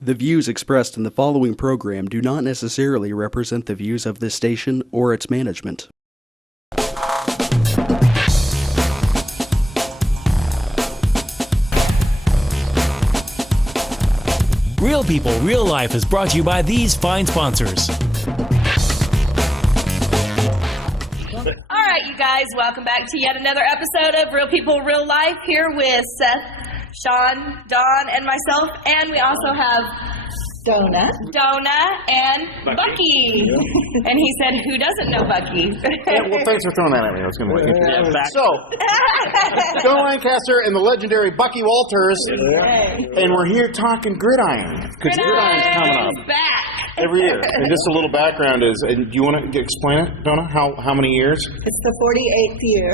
The views expressed in the following program do not necessarily represent the views of this station or its management. Real People, Real Life is brought to you by these fine sponsors. All right, you guys, welcome back to yet another episode of Real People, Real Life, here with Seth, Sean, Don, and myself, and we also have Donna, and Bucky. And he said, who doesn't know Bucky? Well, thanks for throwing that at me. I was going to let you back. So, Bill Lancaster and the legendary Bucky Walters, and we're here talking Gridiron, because Gridiron's coming up back every year. And just a little background is, and do you want to explain it, Donna? How many years? It's the 48th year.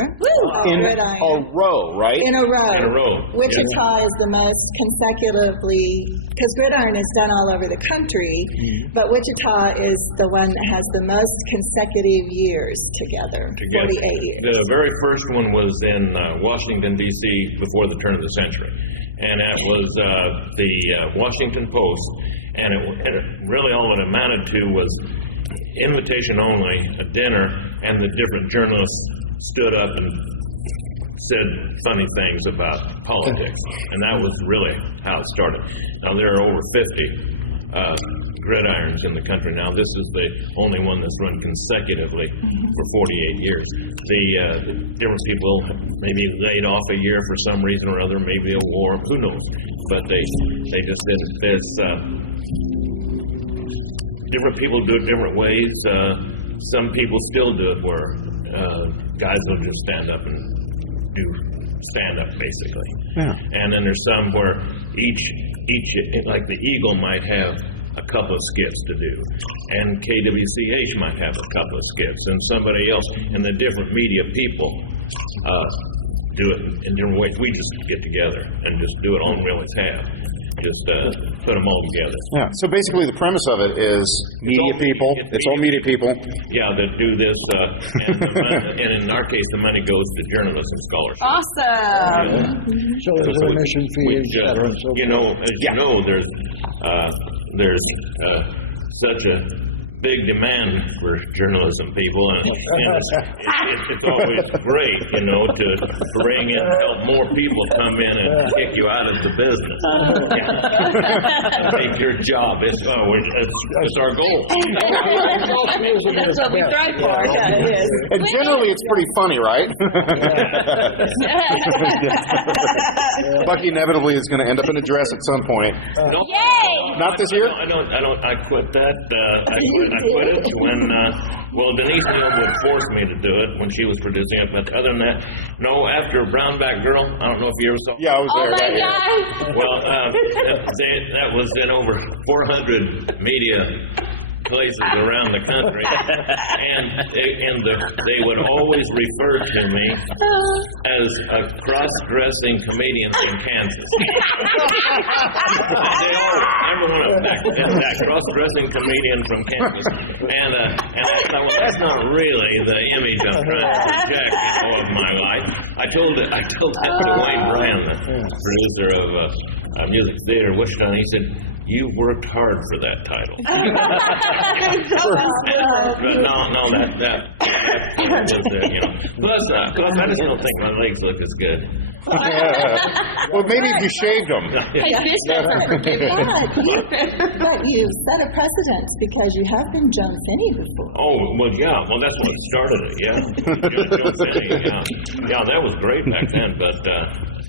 In Gridiron. a row, right? In a row. In a row. Wichita is the most consecutively, because Gridiron is done all over the country, but Wichita is the one that has the most consecutive years together. 48 years. The very first one was in Washington, D.C. before the turn of the century. And that was the Washington Post. And it really all it amounted to was invitation only, a dinner, and the different journalists stood up and said funny things about politics. And that was really how it started. Now, there are over 50 gridirons in the country now. This is the only one that's run consecutively for 48 years. The different people maybe laid off a year for some reason or other, maybe a war, who knows. But they just did this. Different people do it different ways. Some people still do it where guys will just stand up and do stand-up, basically. Yeah. And then there's some where each, like the Eagle might have a couple of skits to do, and KWCH might have a couple of skits, and somebody else, and the different media people do it in different ways. We just get together and just do it all we always have. Just put them all together. Yeah. So basically, the premise of it is media people. It's all media people. Yeah, that do this, and in our case, the money goes to journalists and scholars. Awesome. So there's a mission fee, etc. You know, as you know, there's such a big demand for journalism people, and it's always great, you know, to bring in, help more people come in and kick you out of the business. And make your job. It's our goal. That's what we strive for. Yeah, it is. And generally, it's pretty funny, right? Bucky inevitably is going to end up in a dress at some point. Yay! Not this year? I quit that. I quit it when, Denise Neal would force me to do it when she was producing it, but other than that, no, after Brownback Girl, I don't know if you ever saw it. Yeah, I was there. Oh my God! Well, that was in over 400 media places around the country, and they would always refer to me as a cross-dressing comedian from Kansas. Every one of them, that cross-dressing comedian from Kansas, and I thought, well, that's not really the image I'm trying to project, of my life. I told that to Wayne Bryan, the producer of Music Theater in Wichita, and he said, "You worked hard for that title." But no, that was you know. Plus, I just don't think my legs look as good. Well, maybe if you shaved them. But you set a precedent because you have been Joan Finney before. Oh, well, yeah. Well, that's what started it, yeah. Joan Finney, yeah, that was great back then. But,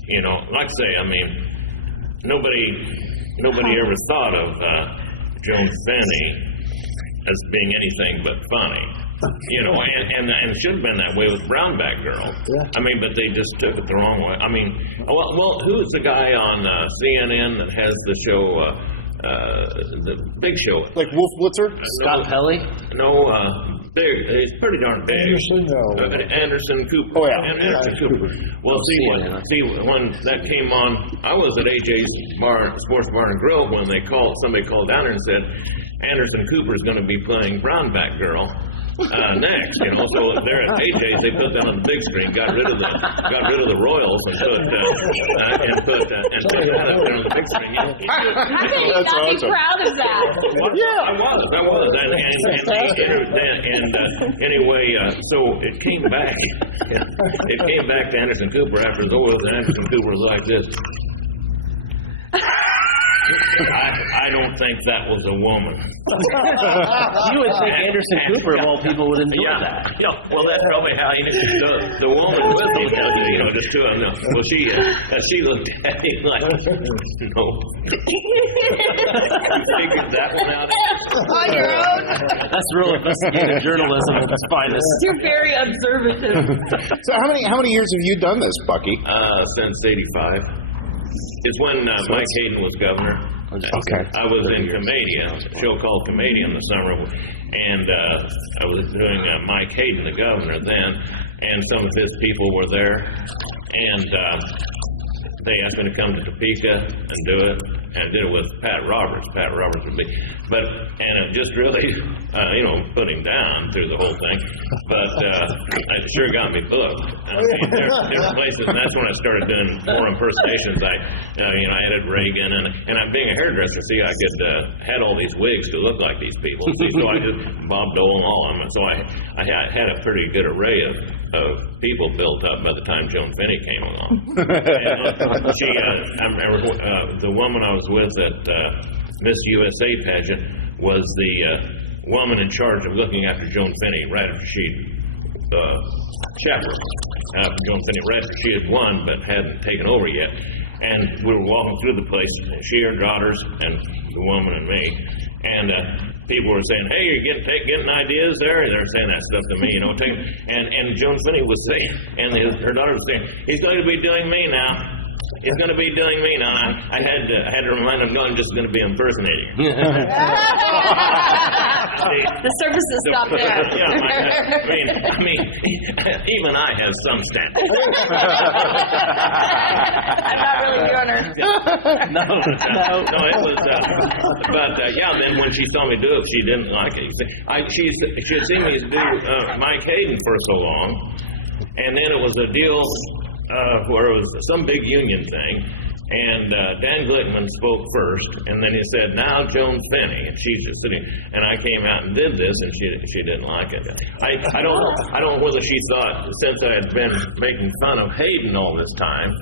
you know, like I say, I mean, nobody ever thought of Joan Finney as being anything but funny. You know, and it should have been that way with Brownback Girl. Yeah. I mean, but they just took it the wrong way. I mean, well, who's the guy on CNN that has the show, the big show? Like Wolf Blitzer? Scott Pelley? No, big. He's pretty darn big. Anderson Cooper. Oh, yeah. Anderson Cooper. Well, see, when that came on, I was at AJ's bar, Sports Bar and Grill, when somebody called down there and said, Anderson Cooper is going to be playing Brownback Girl. next. You know, so there at AJ's, they put that on the big screen, got rid of the Royals and put that up there on the big screen. How can you not be proud of that? Yeah, I was, and anyway, so it came back. It came back to Anderson Cooper after the Royals, and Anderson Cooper was like this. I don't think that was a woman. You would think Anderson Cooper, of all people, would enjoy that. Yeah, well, that's probably how the woman with him, just two of them. Well, she looked at me like, no. You figured that one out? On your own? That's real investigative journalism at its finest. You're very observative. So how many years have you done this, Bucky? Since '85. It's when Mike Hayden was governor. Okay. I was in Comedia, a show called Comedia in the summer, and I was doing Mike Hayden, the governor then, and some of his people were there, and they asked me to come to Topeka and do it, and did it with Pat Roberts. Pat Roberts would be, and it just really, put him down through the whole thing, but it sure got me booked. I mean, different places, and that's when I started doing more impersonations. I added Reagan, and I'm being a hairdresser. See, I could had all these wigs to look like these people. So I just Bob Dole and all of them. So I had a pretty good array of people built up by the time Joan Finney came along. And I remember the woman I was with at Miss USA pageant was the woman in charge of looking after Joan Finney right after she chaperoned after Joan Finney, right after she had won but hadn't taken over yet. And we were walking through the place, she, her daughters, and the woman and me, and people were saying, "Hey, you're getting ideas there?" And they're saying that stuff to me, and Joan Finney was saying, and her daughter was saying, "He's going to be doing me now. He's going to be doing me now." I had to remind him, no, I'm just going to be impersonating. The services stop there. Yeah, I mean, even I have some standards. I'm not really doing her. No, it was. Then when she saw me do it, she didn't like it. She had seen me do Mike Hayden for so long, and then it was a deal where it was some big union thing, and Dan Glickman spoke first, and then he said, "Now Joan Finney," and she's just sitting, and I came out and did this, and she didn't like it. I don't know whether she thought, since I had been making fun of Hayden all this time,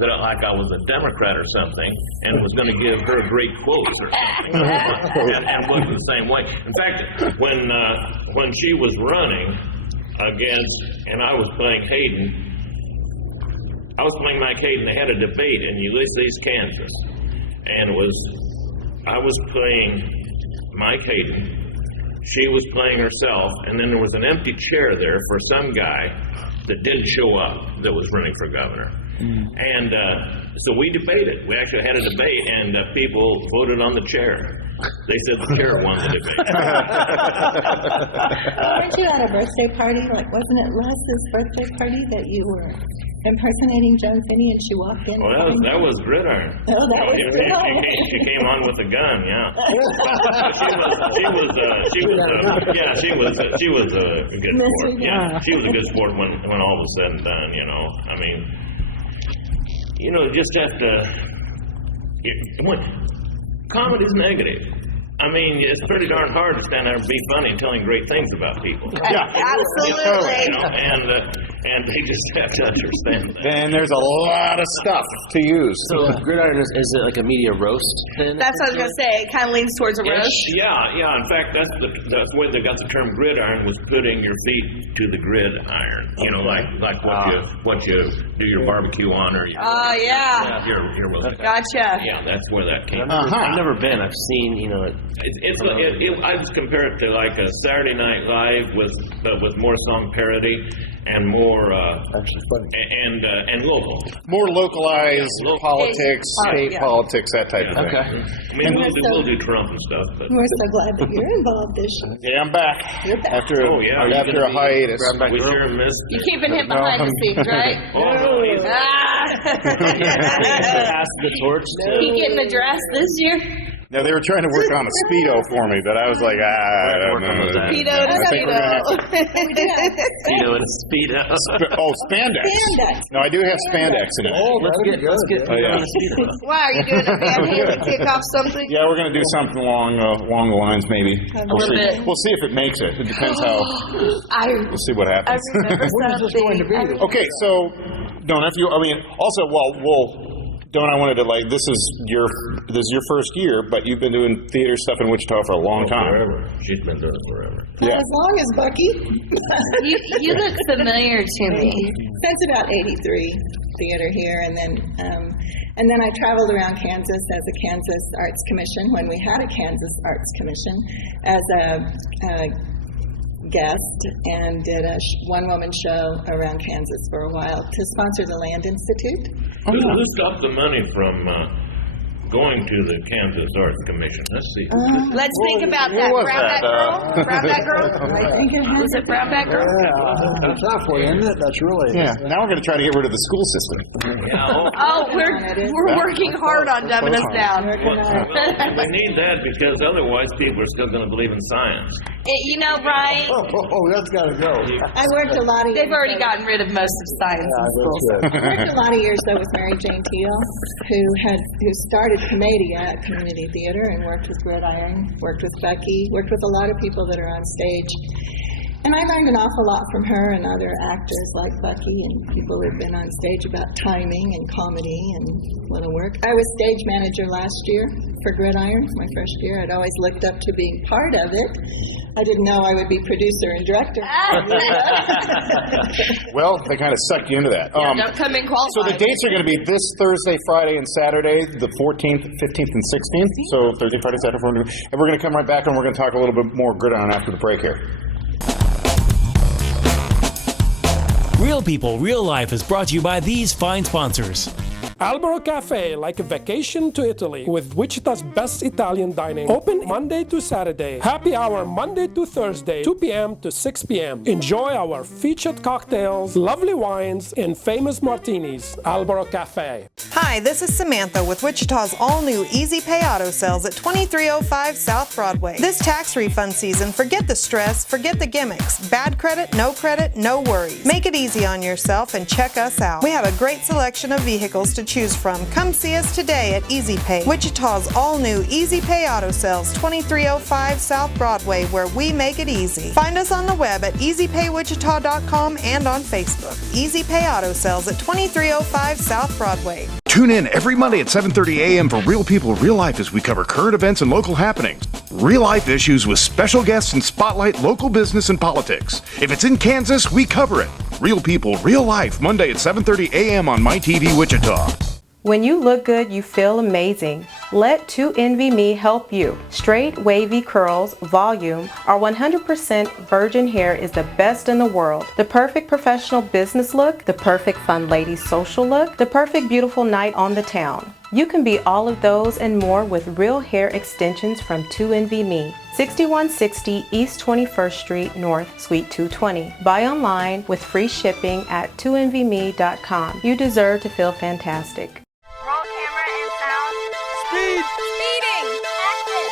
that like I was a Democrat or something, and was going to give her great quotes or something, and wasn't the same way. In fact, when she was running against, and I was playing Hayden. I was playing Mike Hayden. They had a debate in Ulysses, Kansas, and I was playing Mike Hayden. She was playing herself, and then there was an empty chair there for some guy that didn't show up that was running for governor. And so we debated. We actually had a debate, and people voted on the chair. They said the chair won the debate. Weren't you at a birthday party? Wasn't it Russ's birthday party that you were impersonating Joan Finney and she walked in? Well, that was Gridiron. Oh, that was Gridiron. She came on with a gun, yeah. She was a good sport. Yeah, she was a good sport when all was said and done, I mean, you just have to, comedy's negative. I mean, it's pretty darn hard to stand there and be funny and telling great things about people. Yeah, absolutely. And they just have to understand that. And there's a lot of stuff to use. So Gridiron, is it like a media roast then? That's what I was going to say. It kind of leans towards a roast. Yeah. In fact, that's where they got the term gridiron, was putting your feet to the gridiron. Like what you do your barbecue on, or yeah. Your Gotcha. Yeah, that's where that came from. I've never been. I've seen, I just compare it to like a Saturday Night Live with more song parody and more and local, more localized politics, state politics, that type of thing. Okay. I mean, we'll do Trump and stuff, but We're so glad that you're involved this year. Yeah, I'm back. You're back. After a hiatus. we sure missed. You're keeping him behind the scenes, right? Oh, he's Pass the torch. He getting a dress this year? Now, they were trying to work on a Speedo for me, but I was like, I don't know. Speedo to Speedo and Speedo. Spandex. Spandex. No, I do have spandex in it. Let's get on the Speedo. Wow, are you doing a band here to kick off something? Yeah, we're going to do something along the lines, maybe. little bit. We'll see if it makes it. It depends how. We'll see what I happens. remember something. Okay, so, Donna, Don, I wanted to this is your first year, but you've been doing theater stuff in Wichita for a long time. Forever. She's been doing it forever. Yeah. As long as Bucky. You look familiar to me. Since about '83, theater here, and then I traveled around Kansas as a Kansas Arts Commission when we had a Kansas Arts Commission as a guest, and did a one-woman show around Kansas for a while to sponsor the Land Institute. Who got the money from going to the Kansas Arts Commission? Let's see. Let's think about that. Brownback girl? Brownback girl? I think it Was it Brownback girl? That's halfway, isn't it? That's really. Yeah. Now we're going to try to get rid of the school system. Oh, we're working hard on dumbing us down. We need that because otherwise people are still going to believe in science. Right? Oh, that's got to go. I worked a lot of years. They've already gotten rid of most of science in schools. I worked a lot of years though with Mary Jane Teal, who started Commedia at Community Theater and worked with Gridiron, worked with Becky, worked with a lot of people that are on stage. And I learned an awful lot from her and other actors like Bucky and people who have been on stage about timing and comedy and what to work. I was stage manager last year for Gridiron, my first year. I'd always looked up to being part of it. I didn't know I would be producer and director. Well, they kind of sucked you into that. Don't come in qualified. So the dates are going to be this Thursday, Friday, and Saturday, the 14th, 15th, and 16th. So Thursday, Friday, Saturday, and we're going to come right back and we're going to talk a little bit more Gridiron after the break here. Real People, Real Life is brought to you by these fine sponsors. Albero Cafe, like a vacation to Italy, with Wichita's best Italian dining. Open Monday to Saturday. Happy hour Monday to Thursday, 2 p.m. to 6 p.m. Enjoy our featured cocktails, lovely wines, and famous martinis. Albero Cafe. Hi, this is Samantha with Wichita's all-new Easy Pay Auto Sales at 2305 South Broadway. This tax refund season, forget the stress, forget the gimmicks. Bad credit, no worries. Make it easy on yourself and check us out. We have a great selection of vehicles to choose from. Come see us today at Easy Pay, Wichita's all-new Easy Pay Auto Sales, 2305 South Broadway, where we make it easy. Find us on the web at easypaywichita.com and on Facebook. Easy Pay Auto Sales at 2305 South Broadway. Tune in every Monday at 7:30 a.m. for Real People, Real Life as we cover current events and local happenings. Real life issues with special guests and spotlight local business and politics. If it's in Kansas, we cover it. Real People, Real Life, Monday at 7:30 a.m. on MyTV Wichita. When you look good, you feel amazing. Let 2NV help you. Straight, wavy curls, volume, our 100% virgin hair is the best in the world. The perfect professional business look, the perfect fun lady social look, the perfect beautiful night on the town. You can be all of those and more with real hair extensions from 2NV 6160 East 21st Street North, Suite 220. Buy online with free shipping at 2NVme.com. You deserve to feel fantastic. Roll camera and sound. Speed! Speeding! Action!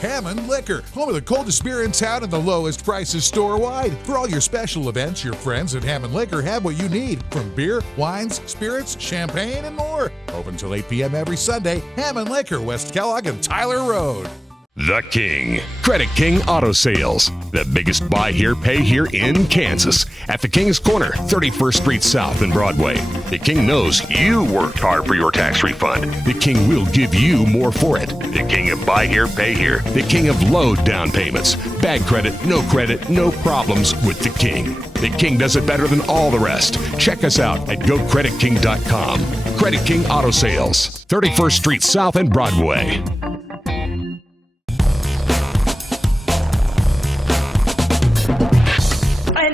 Hammond Liquor, home of the coldest beer in town and the lowest prices store-wide. For all your special events, your friends at Hammond Liquor have what you need, from beer, wines, spirits, champagne, and more. Open till 8 p.m. every Sunday. Hammond Liquor, West Kellogg and Tyler Road. The King. Credit King Auto Sales. The biggest buy here, pay here in Kansas. At the King's Corner, 31st Street South and Broadway. The King knows you worked hard for your tax refund. The King will give you more for it. The King of buy here, pay here. The King of low down payments. Bad credit, no problems with the King. The King does it better than all the rest. Check us out at GoCreditKing.com. Credit King Auto Sales, 31st Street South and Broadway.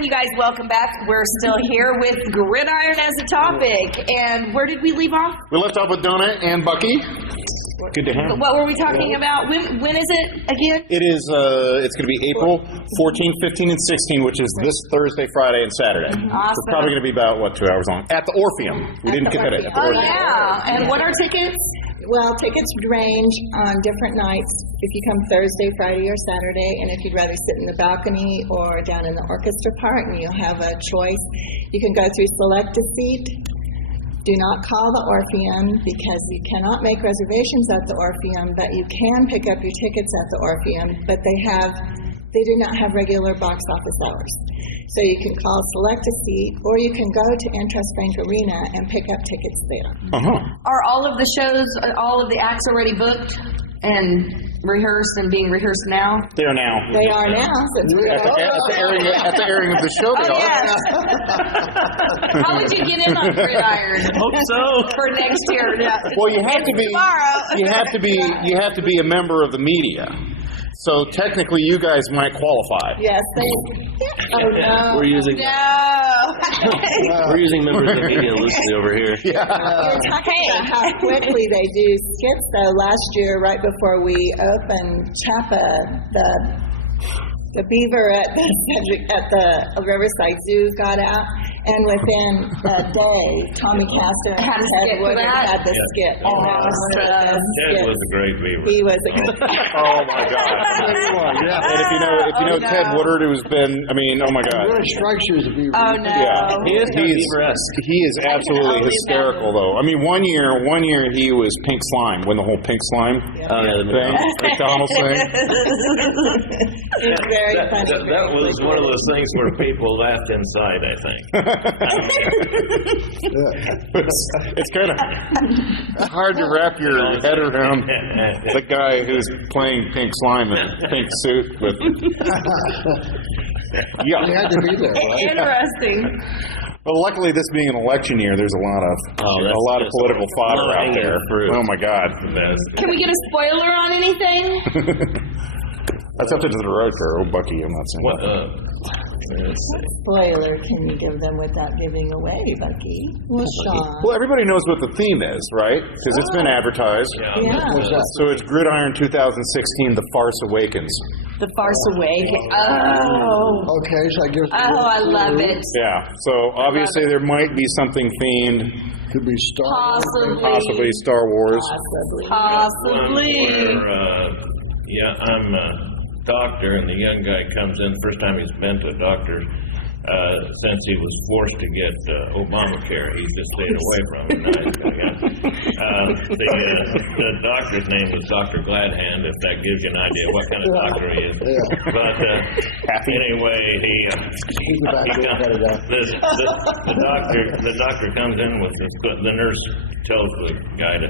again, you guys, welcome back. We're still here with Gridiron as a topic. And where did we leave off? We left off with Donna and Bucky. Good to have. What were we talking about? When is it again? It is. It's going to be April 14, 15, and 16, which is this Thursday, Friday, and Saturday. Awesome. It's probably going to be about 2 hours long at the Orpheum. We didn't get that at the Oh Orpheum. yeah. And what are tickets? Well, tickets range on different nights. If you come Thursday, Friday, or Saturday, and if you'd rather sit in the balcony or down in the orchestra part, and you'll have a choice, you can go through Select a Seat. Do not call the Orpheum because you cannot make reservations at the Orpheum, but you can pick up your tickets at the Orpheum, but they do not have regular box office hours. So you can call Select a Seat, or you can go to Entrust Bank Arena and pick up tickets there. Are all of the shows, all of the acts already booked and rehearsed and being rehearsed now? They are now. They are now, since we're At the airing of the show, they are. Yes. How would you get in on Gridiron? Hope so. For next year. Yeah. Well, you have to be. Tomorrow. You have to be a member of the media. So technically, you guys might qualify. Yes, oh no. We're using members of the media loosely over here. You're talking about how quickly they do skits, though. Last year, right before we opened Chappa, the beaver at the Riverside Zoo got out, and within a day, Tommy Castor and Ted Woodard had the skit. Ted was a great beaver. He was a good Oh my God! And if you know Ted Woodard, who's been, oh my God. It really strikes you as a beaver. Oh no! Yeah, He is kind of beaver-esque. He is absolutely hysterical, though. One year he was Pink Slime, when the whole Pink Slime thing, McDonald's thing. It's very funny. That was one of those things where people laughed inside, I think. It's kind of hard to wrap your head around the guy who's playing Pink Slime in a pink suit with. Yeah, You had to be there, right? Interesting. Well, luckily, this being an election year, there's a lot of political fodder out there. Oh my God! Can we get a spoiler on anything? That's up to the road for Bucky. I'm not saying. What spoiler can you give them without giving away, Bucky? Well, Sean. Well, everybody knows what the theme is, right? Because it's been advertised. Yeah. So it's Gridiron 2016: The Farce Awakens. The Farce Awakens. Oh. Okay, so I guess. Oh, I love it. Yeah. So obviously there might be something themed. Could be Star Wars. Possibly Star Wars. Possibly. Yeah, I'm a doctor, and the young guy comes in. First time he's been to a doctor since he was forced to get Obamacare. He's just stayed away from it. The doctor's name was Dr. Gladhand, if that gives you an idea what kind of doctor he is. But anyway, the doctor comes in with the nurse tells the guy to,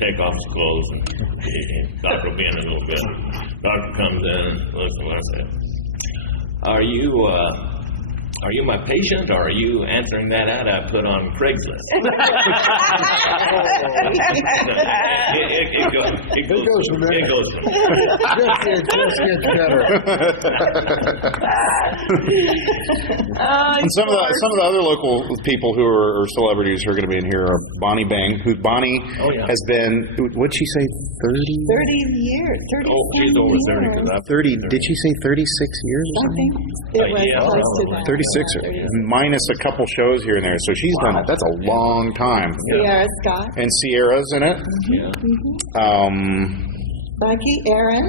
take off his clothes, and doctor will be in a little bit. Doctor comes in and looks at me and says, Are you my patient, or are you answering that ad I put on Craigslist? It goes from there. Just gets better. And some of the other local people who are celebrities who are going to be in here are Bonnie Bang, who Bonnie has been. What'd she say? 30 years. 30. Oh, she's over 30. 30. Did she say 36 years or something? It was close to that. 36, minus a couple shows here and there. So she's done it. That's a long time. Sierra Scott. And Sierra's in it. Bucky, Aaron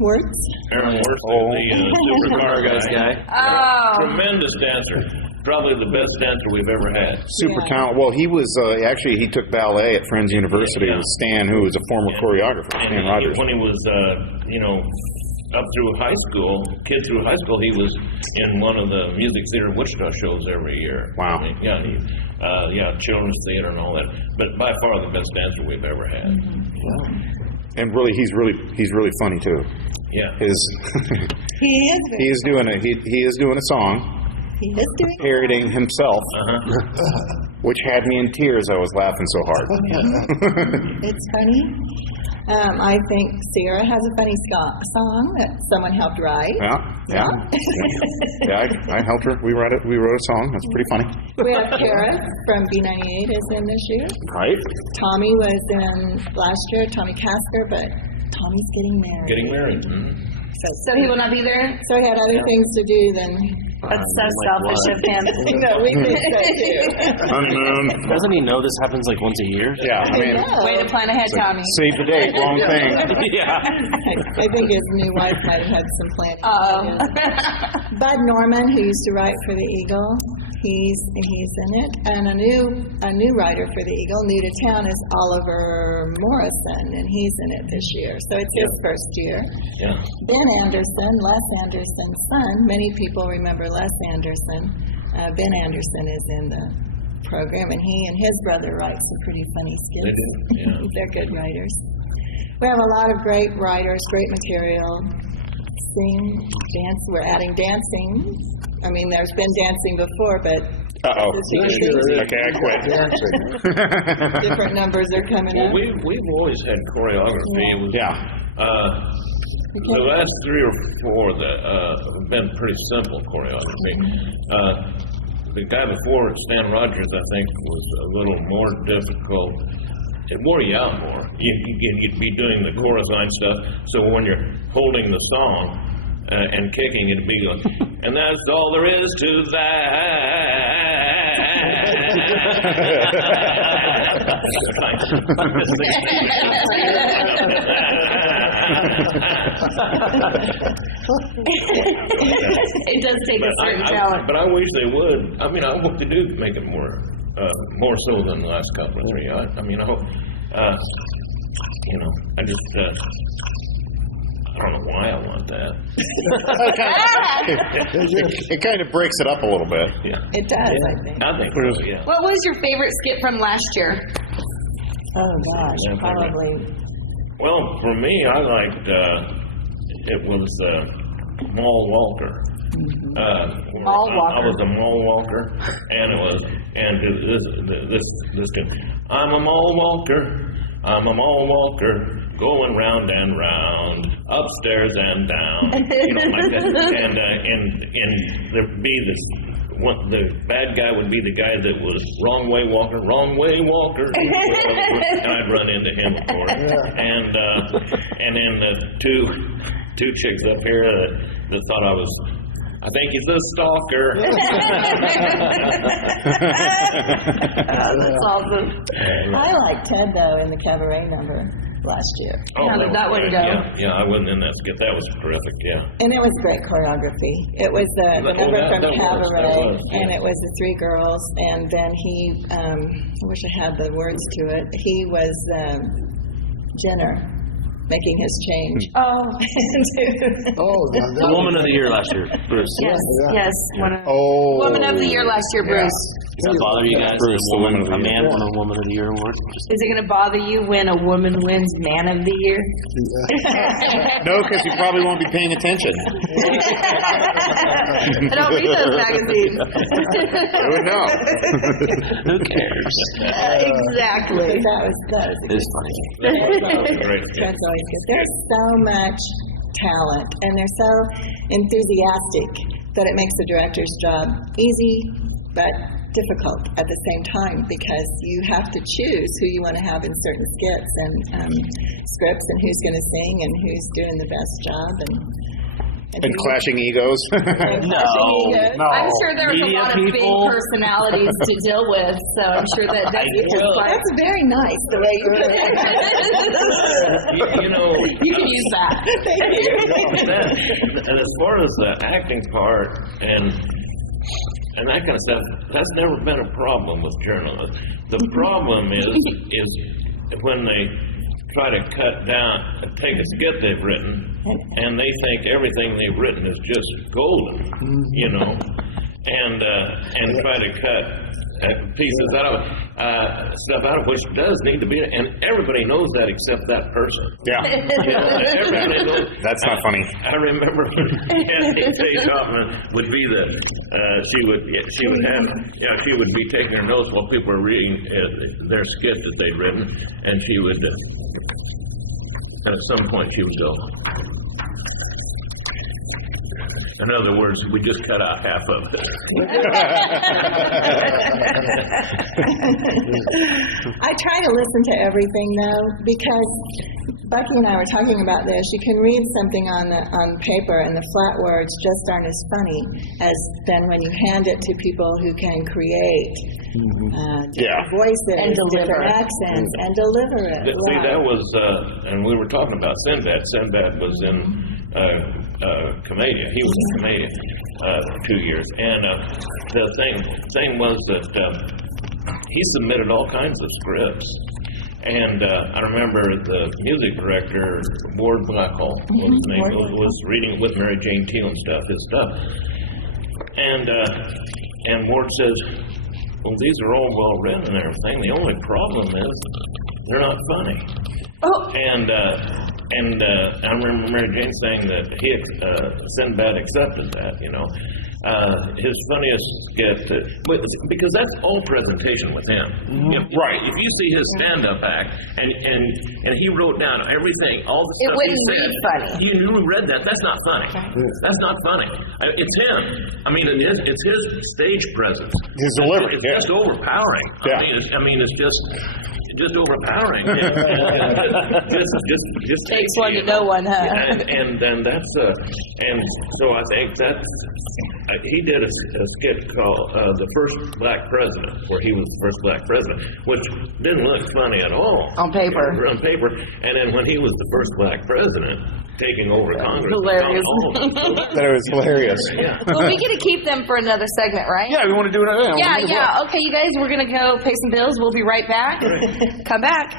Wirtz. Aaron Wirtz, the supercar guy. Oh. Tremendous dancer. Probably the best dancer we've ever had. Super talented. Well, he was actually he took ballet at Friends University with Stan, who was a former choreographer. Stan Rogers. When he was, up through high school, he was in one of the Music Theater Wichita shows every year. Wow. Children's theater and all that. But by far the best dancer we've ever had. And really, he's really funny too. Yeah. He is. He is doing a song. He is doing parodying himself, which had me in tears. I was laughing so hard. It's funny. I think Sierra has a funny song that someone helped write. Yeah. I helped her. We wrote a song. That's pretty funny. We have Kara from B98 is in this year. Right. Tommy was in last year, Tommy Casker, but Tommy's getting married. Getting married. Mm-hmm. So he will not be there? So he had other things to do than... That's so selfish of him. No, we think so too. Honeymoon. Doesn't he know this happens like once a year? Yeah, I mean... Way to plan ahead, Tommy. Save the date, wrong thing. Yeah. I think his new wife might have had some planning. Bud Norman, who used to write for the Eagle, he's in it. And a new writer for the Eagle, new to town, is Oliver Morrison, and he's in it this year. So it's his first year. Yeah. Ben Anderson, Les Anderson's son. Many people remember Les Anderson. Ben Anderson is in the program, and he and his brother write some pretty funny skits. They do, yeah. They're good writers. We have a lot of great writers, great material. Sing, dance. We're adding dancing. I mean, there's been dancing before, but okay, I quit. Different numbers are coming up. We've always had choreography. The last 3 or 4 that have been pretty simple choreography. The guy before, Stan Rogers, I think, was a little more difficult. It wore you out more. You'd be doing the chorus line stuff, so when you're holding the song and kicking, it'd be like, and that's all there is to It does take a certain talent. But I wish they would. I mean, I hope they do make it more so than the last couple of 3. I mean, I hope, I just, I don't know why I want that. It kind of breaks it up a little bit. Yeah. It does, I think. I think so, yeah. What was your favorite skit from last year? Oh, gosh, probably. Well, for me, I liked, it was Mall Walker. Mall Walker. I was a mall walker, and it was, and this kid, I'm a mall walker, going round and round, upstairs and down, like that. And there'd be this. The bad guy would be the guy that was wrong way walker, and I'd run into him, of course. And then the two chicks up here that thought I think he's a stalker. That's awesome. I liked Ted, though, in the cabaret number last year. How did that one go? Yeah, I wasn't in that skit. That was terrific, yeah. And it was great choreography. It was the number from Cabaret, and it was the 3 girls, and then he, I wish I had the words to it, he was Jenner. Making his change. The Woman of the Year last year, Bruce. Yes. Woman of the Year last year, Bruce. Does that bother you guys? Bruce, a man won a Woman of the Year award? Is it going to bother you when a woman wins Man of the Year? No, because you probably won't be paying attention. I don't read those magazines. I would know. Who cares? Exactly. That was It's funny. That's always good. There's so much talent, and they're so enthusiastic that it makes the director's job easy but difficult at the same time, because you have to choose who you want to have in certain skits and scripts, and who's going to sing and who's doing the best job, and clashing egos. No. I'm sure there's a lot of big personalities to deal with, so I'm sure that's very nice the way you put it. You can use that. And as far as the acting part and that kind of stuff, that's never been a problem with journalists. The problem is when they try to take a skit they've written, and they think everything they've written is just golden, and try to cut pieces out of stuff out of which does need to be, and everybody knows that except that person. Yeah. Everybody knows. That's not funny. I remember Annie Tate Hoffman would be she would be taking her notes while people were reading their skit that they'd written, and she would And at some point she would go. In other words, we just cut out half of it. I try to listen to everything, though, because Bucky and I were talking about this. You can read something on paper, and the flat words just aren't as funny as then when you hand it to people who can create voices, And deliver. different accents, and deliver it. See, that was, and we were talking about Sinbad. Sinbad was in Commedia. He was in Commedia 2 years. And the thing was that he submitted all kinds of scripts. And I remember the music director, Ward Blackhall, was reading with Mary Jane Teal and stuff, his stuff. And Ward says, well, these are all well written and everything. The only problem is they're not funny. Oh. And I remember Mary Jane saying that Sinbad accepted that, you know. His funniest skit, because that's all presentation with him. Right. If you see his stand-up act, and he wrote down everything, all the stuff he said. funny. You read that. That's not funny. That's not funny. It's him. I mean, it's his stage presence. His delivery. It's just overpowering. Yeah. I mean, it's just overpowering. just Takes one to know one, huh? And then that's and so I think that's he did a skit called "The First Black President," where he was the first black president, which didn't look funny at all On paper. On paper, and then when he was the first black president taking over Congress, Hilarious. That was hilarious. Yeah. Well, we get to keep them for another segment, right? Yeah, we want to do it. Yeah. Okay, you guys, we're going to go pay some bills. We'll be right back. Come back.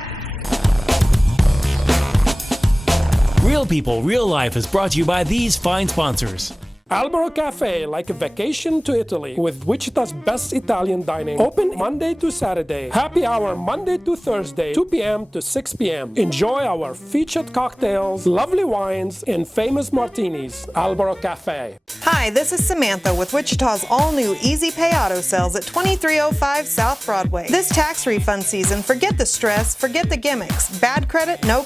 Real People, Real Life is brought to you by these fine sponsors. Albero Cafe, like a vacation to Italy, with Wichita's best Italian dining. Open Monday to Saturday. Happy hour Monday to Thursday, 2 p.m. to 6 p.m. Enjoy our featured cocktails, lovely wines, and famous martinis. Albero Cafe. Hi, this is Samantha with Wichita's all-new Easy Pay Auto Sales at 2305 South Broadway. This tax refund season, forget the stress, forget the gimmicks. Bad credit, no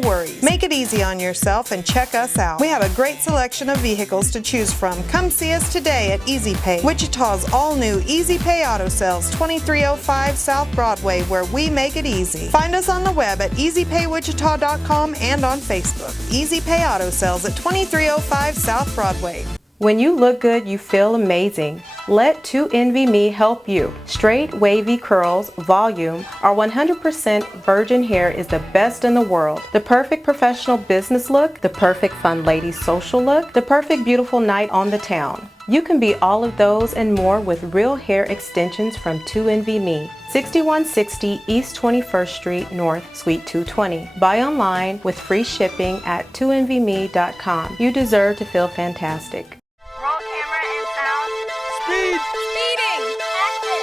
worries. Make it easy on yourself and check us out. We have a great selection of vehicles to choose from. Come see us today at Easy Pay, Wichita's all-new Easy Pay Auto Sales, 2305 South Broadway, where we make it easy. Find us on the web at easypaywichita.com and on Facebook. Easy Pay Auto Sales at 2305 South Broadway. When you look good, you feel amazing. Let 2NVMe help you. Straight, wavy curls, volume, our 100% virgin hair is the best in the world. The perfect professional business look, the perfect fun lady social look, the perfect beautiful night on the town. You can be all of those and more with real hair extensions from 2NVMe. 6160 East 21st Street North, Suite 220. Buy online with free shipping at 2NVMe.com. You deserve to feel fantastic. Roll camera and sound. Speed! Speeding. Action.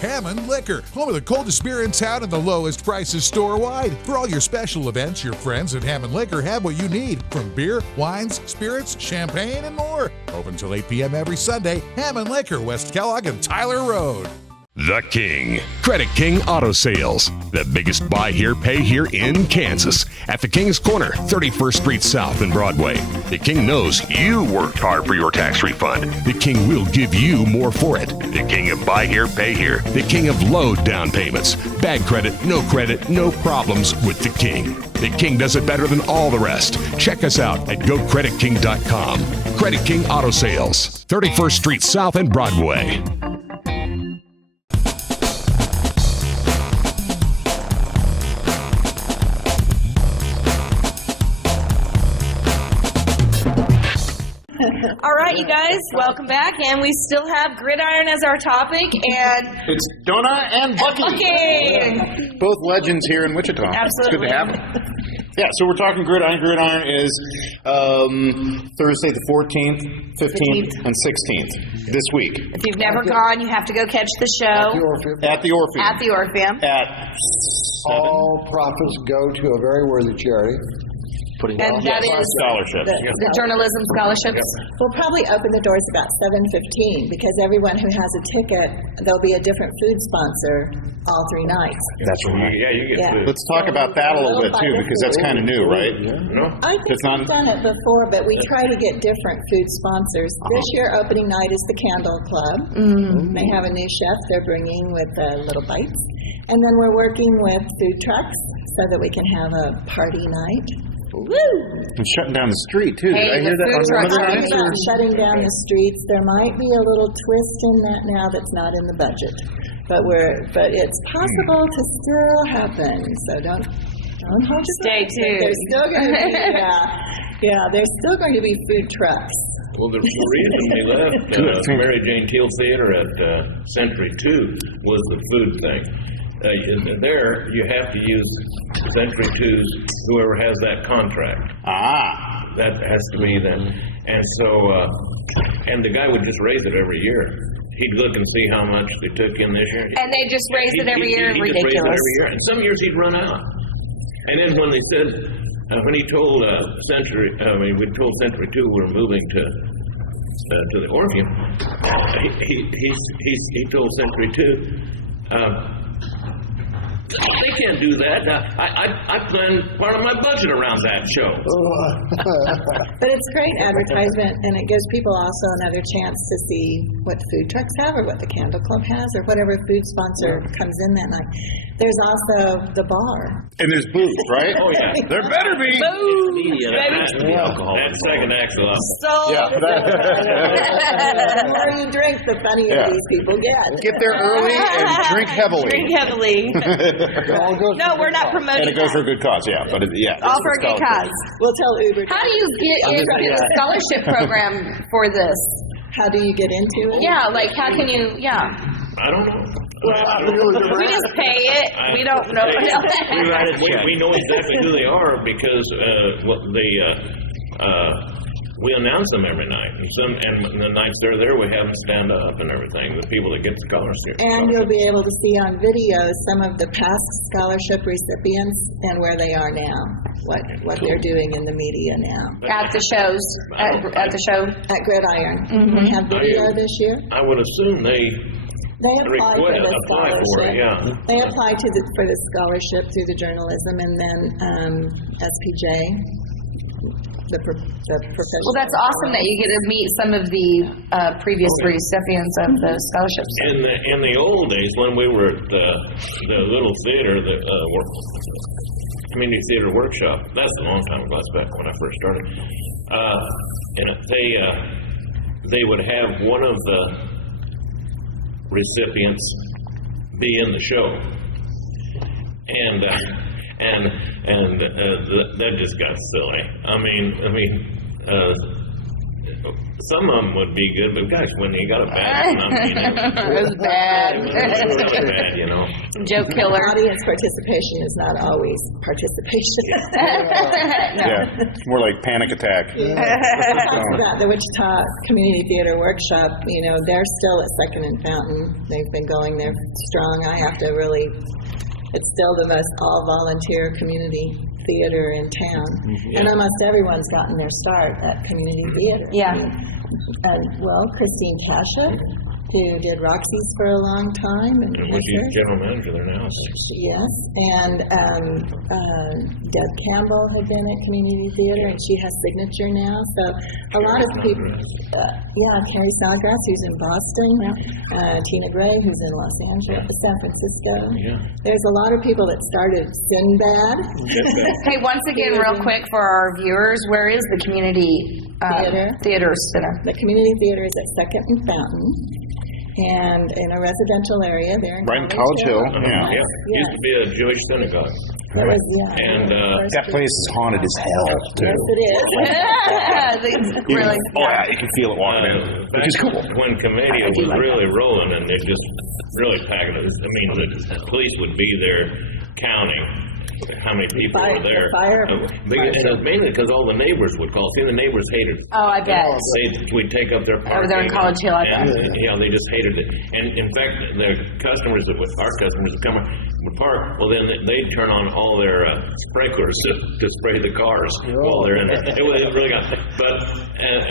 Hammond Liquor, home of the coldest beer in town and the lowest prices store-wide. For all your special events, your friends at Hammond Liquor have what you need, from beer, wines, spirits, champagne, and more. Open till 8 p.m. every Sunday. Hammond Liquor, West Kellogg and Tyler Road. The King. Credit King Auto Sales. The biggest buy here, pay here in Kansas. At the King's Corner, 31st Street South and Broadway. The King knows you worked hard for your tax refund. The King will give you more for it. The King of buy here, pay here. The King of low down payments. Bad credit, no problems with the King. The King does it better than all the rest. Check us out at GoCreditKing.com. Credit King Auto Sales, 31st Street South and Broadway. All right, you guys, welcome back, and we still have Gridiron as our topic, and It's Donna and Bucky. Bucky! Both legends here in Wichita. Absolutely. It's good to have them. Yeah, so we're talking Gridiron. Gridiron is Thursday the 14th, 15th, and 16th this week. If you've never gone, you have to go catch the show. At the Orpheum. At the Orpheum. At all profits go to a very worthy charity. And that is scholarships. The journalism scholarships. We'll probably open the doors about 7:15 because everyone who has a ticket, there'll be a different food sponsor all 3 nights. That's right. Yeah, you get food. Let's talk about that a little bit too, because that's kind of new, right? No? I think we've done it before, but we try to get different food sponsors. This year, opening night is the Candle Club. They have a new chef they're bringing with Little Bites. And then we're working with food trucks so that we can have a party night. Woo! And shutting down the street too. Did I hear that on one of the nights? Shutting down the streets. There might be a little twist in that now that's not in the budget, but it's possible to still happen. So don't hold your Stay breath. tuned. There's still going to be there's still going to be food trucks. Well, the reason they left Mary Jane Teal Theater at Century 2 was the food thing. There, you have to use Century 2's, whoever has that contract. That has to be them. And so, and the guy would just raise it every year. He'd look and see how much they took in this year. And they just raise it every year. He just raised it every year. And some years he'd run out. And then when they said, when he told we told Century 2 we were moving to the Orpheum, he told Century 2, they can't do that. I planned part of my budget around that show. But it's great advertisement, and it gives people also another chance to see what food trucks have or what the Candle Club has or whatever food sponsor comes in that night. There's also the bar. And there's booze, right? Oh, yeah. There better be. Booze, Alcohol. That second act's a lot. The more you drink, the funnier these people get. Get there early and drink heavily. Drink heavily. No, we're not promoting And it goes for a good cause, yeah. But all for a good cause. We'll tell Uber. How do you get into the scholarship program for this? How do you get into it? Yeah, like how can you? Yeah. I don't know. We just pay it. We don't know. We know exactly who they are because we announce them every night, and the nights they're there, we have them stand up and everything. The people that get scholarships. And you'll be able to see on video some of the past scholarship recipients and where they are now, what they're doing in the media now. At the shows, at the show at Gridiron. We have video this year. I would assume they applied for the scholarship. They applied for the scholarship through the journalism, and then SPJ. The professional. Well, that's awesome that you get to meet some of the previous recipients of the scholarships. In the old days, when we were at the little theater, the community theater workshop, that's a long time ago. That's back when I first started. They would have one of the recipients be in the show, and that just got silly. I mean, some of them would be good, but gosh, when you got a bad one, I mean, it was bad. It was really bad, you know. Joke killer. Audience participation is not always participation. No. Yeah, it's more like panic attack. Talks about the Wichita Community Theater Workshop. You know, they're still at Second and Fountain. They've been going there strong. I have to really. It's still the most all-volunteer community theater in town. And almost everyone's gotten their start at community theater. Yeah. Christine Kasha, who did Roxy's for a long time. And she's general manager there now. Yes. And Deb Campbell had been at community theater, and she has Signature now. So a lot of people, Carrie Snodgrass, who's in Boston, Tina Gray, who's in Los Angeles, San Francisco. There's a lot of people that started Sinbad. Hey, once again, real quick for our viewers, where is the community theater center? The community theater is at Second and Fountain. And in a residential area there in right in College Hill. Used to be a Jewish synagogue. And that place is haunted as hell, too. Yes, it is. Really. You can feel it walking in, which is cool. When Commedia was really rolling, and they just really packing it. I mean, the police would be there counting. how many people were there. The And it was mainly because all the neighbors would call. See, the neighbors hated it. Oh, I bet. We'd take up their parking. Over there in College Hill, I bet. Yeah, they just hated it. And in fact, the customers our customers would come would park. Well, then they'd turn on all their sprinklers to spray the cars while they're in there. It really got. But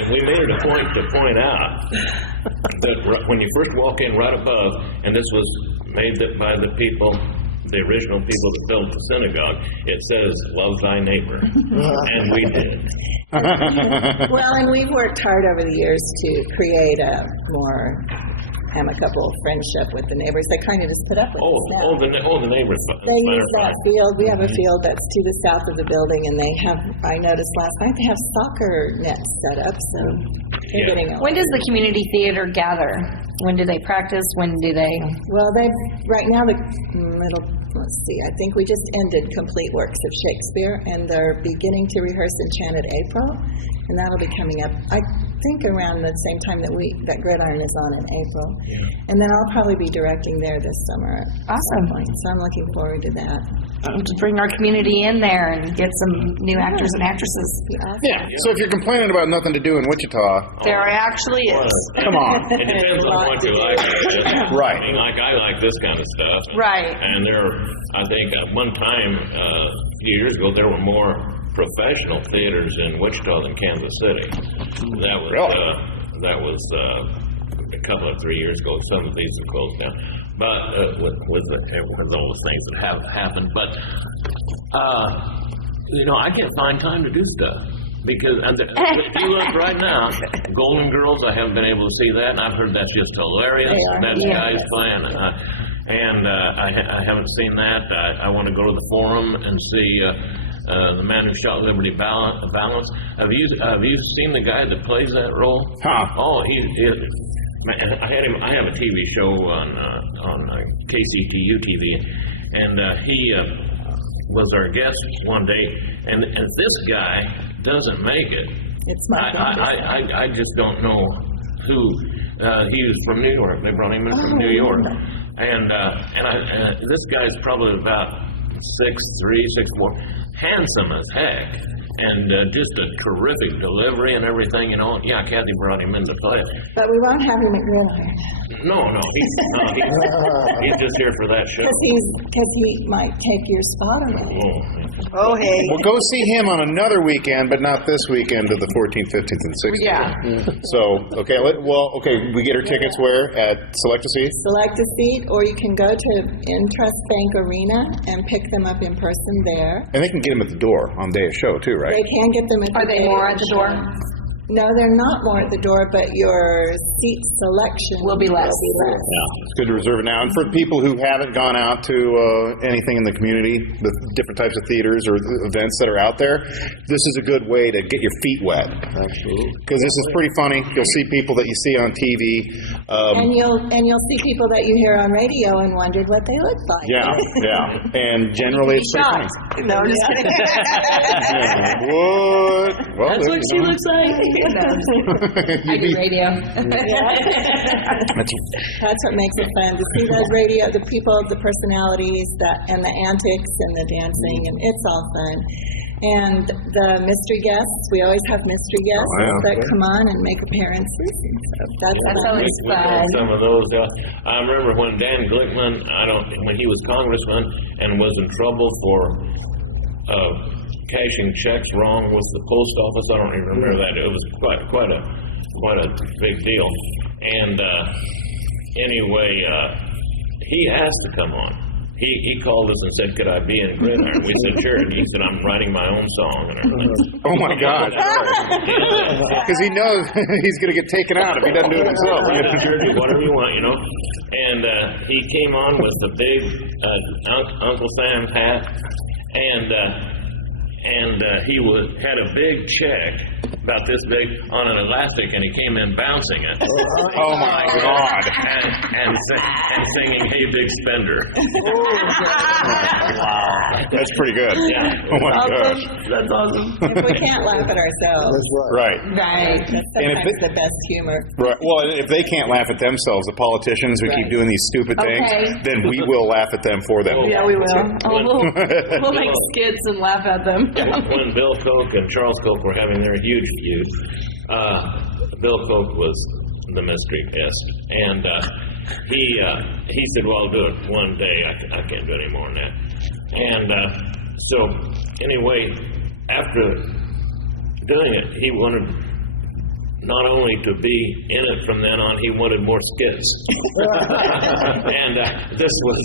we made it a point to point out that when you first walk in right above, and this was made by the people, the original people that built the synagogue, it says, "Love thy neighbor." And we did. Well, and we've worked hard over the years to create a more amicable friendship with the neighbors. They kind of just put up with us now. The neighbors. They use that field. We have a field that's to the south of the building, and they have, I noticed last night, they have soccer nets set up, so they're getting When does the community theater gather? When do they practice? When do they? Well, right now, let's see, I think we just ended Complete Works of Shakespeare, and they're beginning to rehearse Enchanted April, and that'll be coming up, I think, around the same time that Gridiron is on in April. And then I'll probably be directing there this summer. Awesome. So I'm looking forward to that. To bring our community in there and get some new actors and actresses. Yeah, so if you're complaining about nothing to do in Wichita, There actually is. come on. It depends on what you like. Right. I mean, I like this kind of stuff. Right. And I think at one time, a few years ago, there were more professional theaters in Wichita than Kansas City. That was a couple of 3 years ago. Some of these are closed down. But with all the things that have happened. But, I can't find time to do stuff. Because if you look right now, Golden Girls, I haven't been able to see that, and I've heard that's just hilarious. That guy's playing. And I haven't seen that. I want to go to the Forum and see the man who shot Liberty Balance. Have you seen the guy that plays that role? Oh, I have a TV show on KCTU TV, and he was our guest one day, and this guy doesn't make it. It's my I just don't know who. He was from New York. They brought him in from New York, and this guy's probably about 6'3", 6'4", handsome as heck, and just a terrific delivery and everything. Yeah, Kathy brought him in to play it. But we won't have him at Gridiron. No, he's just here for that show. Because he might take your spot away. Oh, hey. We'll go see him on another weekend, but not this weekend of the 14th, 15th, and 16th. Yeah. So, we get our tickets where? At Select a Seat? Select a Seat, or you can go to Intrust Bank Arena and pick them up in person there. And they can get them at the door on day of show, too, right? They can get them at the door. Are they more at the door? No, they're not more at the door, but your seat selection will be less. Yeah, it's good to reserve it now. And for people who haven't gone out to anything in the community, the different types of theaters or events that are out there, this is a good way to get your feet wet. Absolutely. Because this is pretty funny. You'll see people that you see on TV. And you'll see people that you hear on radio and wondered what they look like. Yeah. And generally it's pretty funny. No, I'm just kidding. What? Well, that's what she looks like. I do radio. That's what makes it fun to see those the people, the personalities, and the antics and the dancing, and it's all fun. And the mystery guests, we always have mystery guests that come on and make appearances. So that's always fun. Some of those. I remember when Dan Glickman, when he was congressman and was in trouble for cashing checks wrong with the post office. I don't even remember that. It was quite a big deal. And anyway, he asked to come on. He called us and said, "Could I be in Gridiron?" We said, "Sure." And he said, "I'm writing my own song and everything." Oh my God! Because he knows he's going to get taken out if he doesn't do it himself. Sure, do whatever you want, And he came on with the big Uncle Sam hat, and he had a big check about this big on an elastic, and he came in bouncing it. Oh my God! And singing "Hey Big Spender." Wow! That's pretty good. Yeah. Oh my gosh. That's awesome. If we can't laugh at ourselves. Right. Right. That's And if sometimes the best humor. Right. Well, if they can't laugh at themselves, the politicians, we keep doing these stupid things, then we will laugh at them for them. Yeah, we will. We'll make skits and laugh at them. When Bill Koch and Charles Koch were having their huge feud, Bill Koch was the mystery guest, and he said, "Well, I'll do it one day. I can't do any more than that." And so anyway, after doing it, he wanted not only to be in it from then on, he wanted more skits. And this was,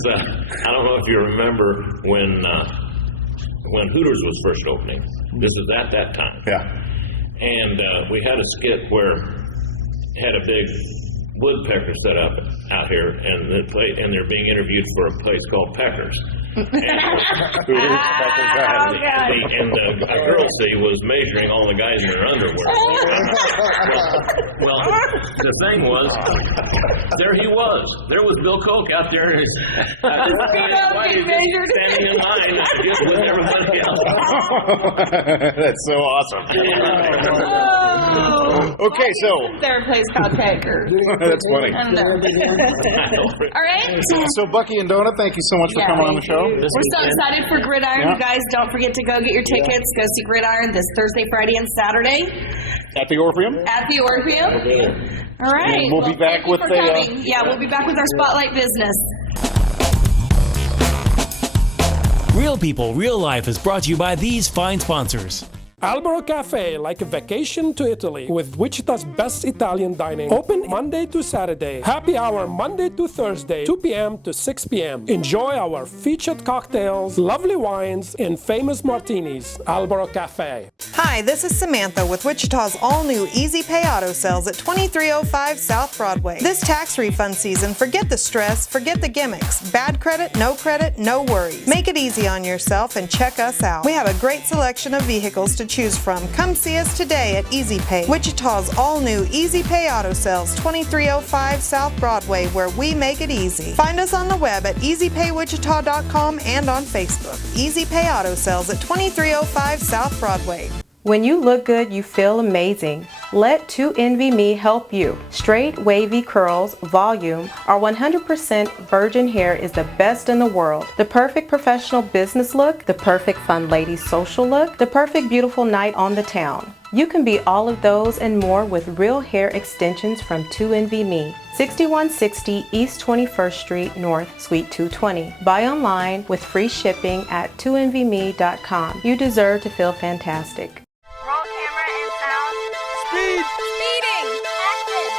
I don't know if you remember when Hooters was first opening. This is at that time. Yeah. And we had a skit where had a big woodpecker set up out here, and they're being interviewed for a place called Peckers. And the girl was measuring all the guys in their underwear. Well, the thing was, there he was. There was Bill Koch out there, standing in line just with everybody else. That's so awesome. Okay, so There a place called Pecker. that's funny. All right. So Bucky and Donut, thank you so much for coming on the show. We're so excited for Gridiron. You guys, don't forget to go get your tickets. Go see Gridiron this Thursday, Friday, and Saturday At the Orpheum? at the Orpheum. All right. And we'll be back with thank you for coming. Yeah, we'll be back with our Spotlight business. Real People, Real Life is brought to you by these fine sponsors. Albero Cafe, like a vacation to Italy, with Wichita's best Italian dining. Open Monday to Saturday. Happy hour Monday to Thursday, 2 p.m. to 6 p.m. Enjoy our featured cocktails, lovely wines, and famous martinis. Albero Cafe. Hi, this is Samantha with Wichita's all-new Easy Pay Auto Sales at 2305 South Broadway. This tax refund season, forget the stress, forget the gimmicks. Bad credit, no worries. Make it easy on yourself and check us out. We have a great selection of vehicles to choose from. Come see us today at Easy Pay, Wichita's all-new Easy Pay Auto Sales, 2305 South Broadway, where we make it easy. Find us on the web at easypaywichita.com and on Facebook. Easy Pay Auto Sales at 2305 South Broadway. When you look good, you feel amazing. Let 2NVMe help you. Straight, wavy curls, volume, our 100% virgin hair is the best in the world. The perfect professional business look, the perfect fun lady social look, the perfect beautiful night on the town. You can be all of those and more with real hair extensions from 2NVMe. 6160 East 21st Street North, Suite 220. Buy online with free shipping at 2NVMe.com. You deserve to feel fantastic. Roll camera and sound. Speed! Speeding! Action!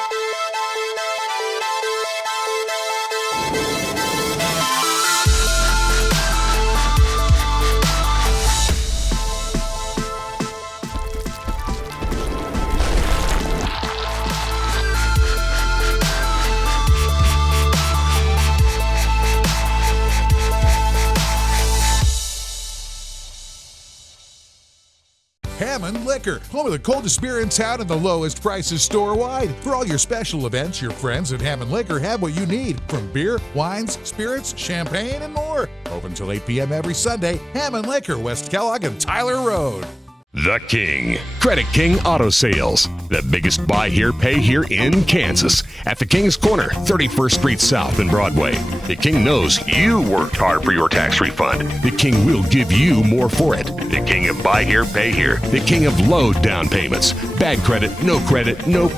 Hammond Liquor, home of the coldest beer in town and the lowest prices store-wide. For all your special events, your friends at Hammond Liquor have what you need, from beer, wines, spirits, champagne, and more. Open till 8 p.m. every Sunday. Hammond Liquor, West Kellogg and Tyler Road. The King. Credit King Auto Sales. The biggest buy here, pay here in Kansas. At the King's Corner, 31st Street South and Broadway. The King knows you worked hard for your tax refund. The King will give you more for it. The King of buy here, pay here. The King of low down payments. Bad credit, no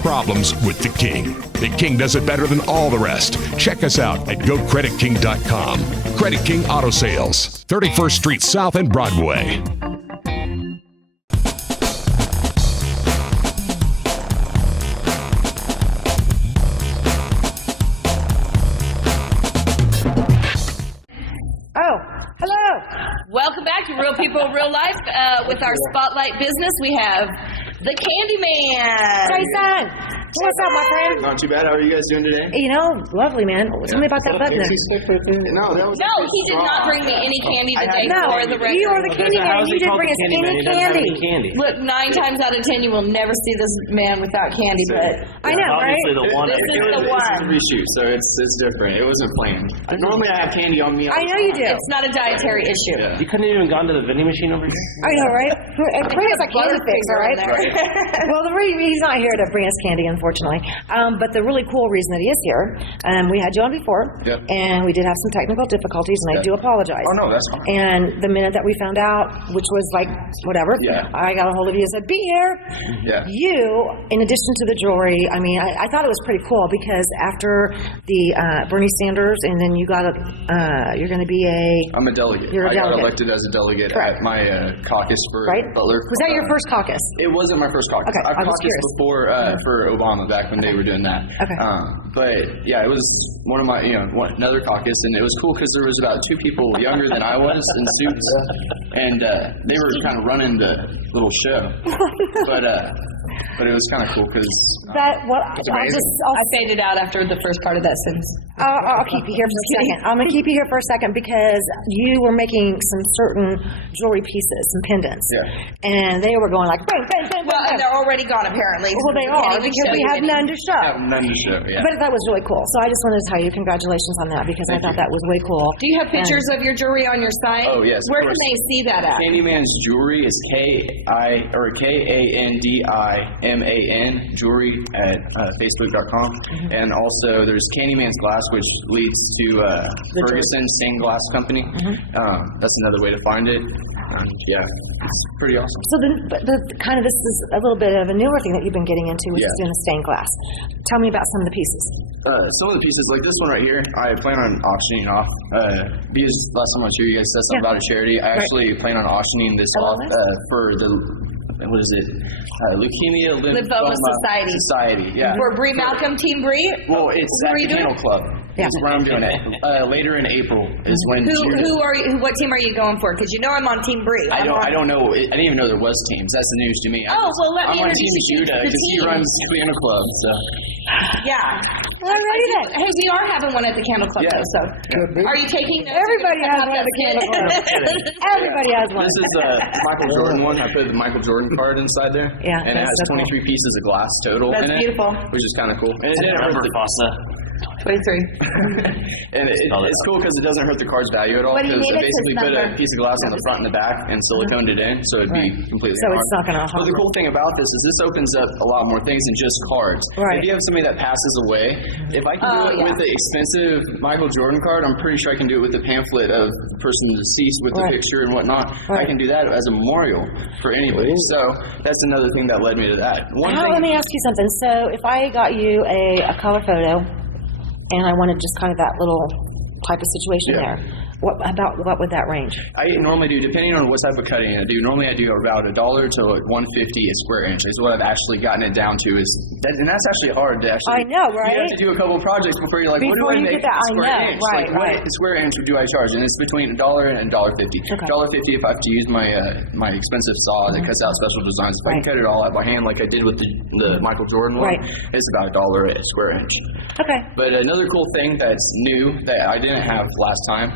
problems with the King. The King does it better than all the rest. Check us out at GoCreditKing.com. Credit King Auto Sales, 31st Street South and Broadway. Welcome back to Real People, Real Life. With our Spotlight business, we have the Candyman. Jason! What's up, my friend? Not too bad. How are you guys doing today? You know, lovely, man. Tell me about that button. No, that was No, he did not bring me any candy the day No, before the record. you are the candy man. You didn't bring us any candy. Look, 9 times out of 10, you will never see this man without candy, but I know, right? This is the one. It's a reshoot, so it's different. It wasn't planned. Normally I have candy on me. I know you do. It's not a dietary issue. Yeah. You couldn't have even gone to the vending machine over here? I know, right? Bring us a candy fix, all right? Well, he's not here to bring us candy, unfortunately. But the really cool reason that he is here, we had you on before, and we did have some technical difficulties, and I do apologize. Oh, no, that's fine. And the minute that we found out, which was like, whatever, I got a hold of you and said, be here. Yeah. You, in addition to the jewelry, I mean, I thought it was pretty cool because after the Bernie Sanders, and then you're going to be I'm a delegate. You're a I got delegate. elected as a delegate at my caucus for Butler. Was that your first caucus? It wasn't my first caucus. Okay, I've I was caucused curious. before for Obama back when they were doing that. Okay. But yeah, it was one of my, another caucus, and it was cool because there was about 2 people younger than I was in suits, and they were kind of running the little show. But it was kind of cool because I faded out after the first part of that sentence. I'll keep you here for a second. I'm going to keep you here for a second because you were making some certain jewelry pieces, some pendants. Yeah. And they were going like, bang, bang, bang, Well, and they're already gone, apparently. Well, they are because we have none to show. None to show, yeah. But that was really cool. So I just wanted to tell you congratulations on that because I thought that was way cool. Do you have pictures of your jewelry on your site? Oh, yes. Where can they see that at? Candyman's Jewelry is KANDIMAN jewelry at Facebook.com. And also there's Candyman's Glass, which leads to Ferguson Stained Glass Company. That's another way to find it. Yeah, it's pretty awesome. So this is a little bit of a newer thing that you've been getting into, which is doing the stained glass. Tell me about some of the pieces. Some of the pieces, like this one right here, I plan on auctioning off. Because last time I was here, you guys said something about a charity. I actually plan on auctioning this off for the, what is it? Leukemia Lymphoma Society. Yeah. For Bree Malcolm, Team Bree? Well, it's at the Kennel Club. That's where I'm doing it. Later in April is when. Who are you? What team are you going for? Because you know I'm on Team Bree. I don't know. I didn't even know there was teams. That's the news to me. Oh, well, let me I'm on introduce Team you to Judah the because he team. runs the Kennel Club. So. Yeah. Alrighty then. Hey, we are having one at the Candle Club, though. So, are you taking notes? Everybody has one at the Candle Club. Everybody has one. This is the Michael Jordan one. I put the Michael Jordan card inside there. Yeah, and it has 23 pieces of glass total That's in it. beautiful. Which is kind of cool. And it didn't hurt the 23. And it's cool because it doesn't hurt the card's value at all. What do you Because need they it to basically put a number? piece of glass on the front and the back and siliconed it in, so it'd be completely So it's not going to harm. But the cool thing about this is this opens up a lot more things than just cards. Right. If you have somebody that passes away, if I can do it with the expensive Michael Jordan card, I'm pretty sure I can do it with the pamphlet of the person deceased with the picture and whatnot. I can do that as a memorial for anybody. So that's another thing that led me to that. Let me ask you something. So if I got you a color photo, and I wanted just kind of that little type of situation there, what would that range? I normally do, depending on what type of cutting I do. Normally I do about $1 to $1.50 a square inch. Is what I've actually gotten it down to. And that's actually hard to actually. I know, right? You have to do a couple of projects before you're like, what do I make a square inch? What square inch do I charge? And it's between $1 and $1.50. $1.50 if I have to use my expensive saw that cuts out special designs. If I can cut it all out by hand like I did with the Michael Jordan one, it's about $1 a square inch. Okay. But another cool thing that's new that I didn't have last time,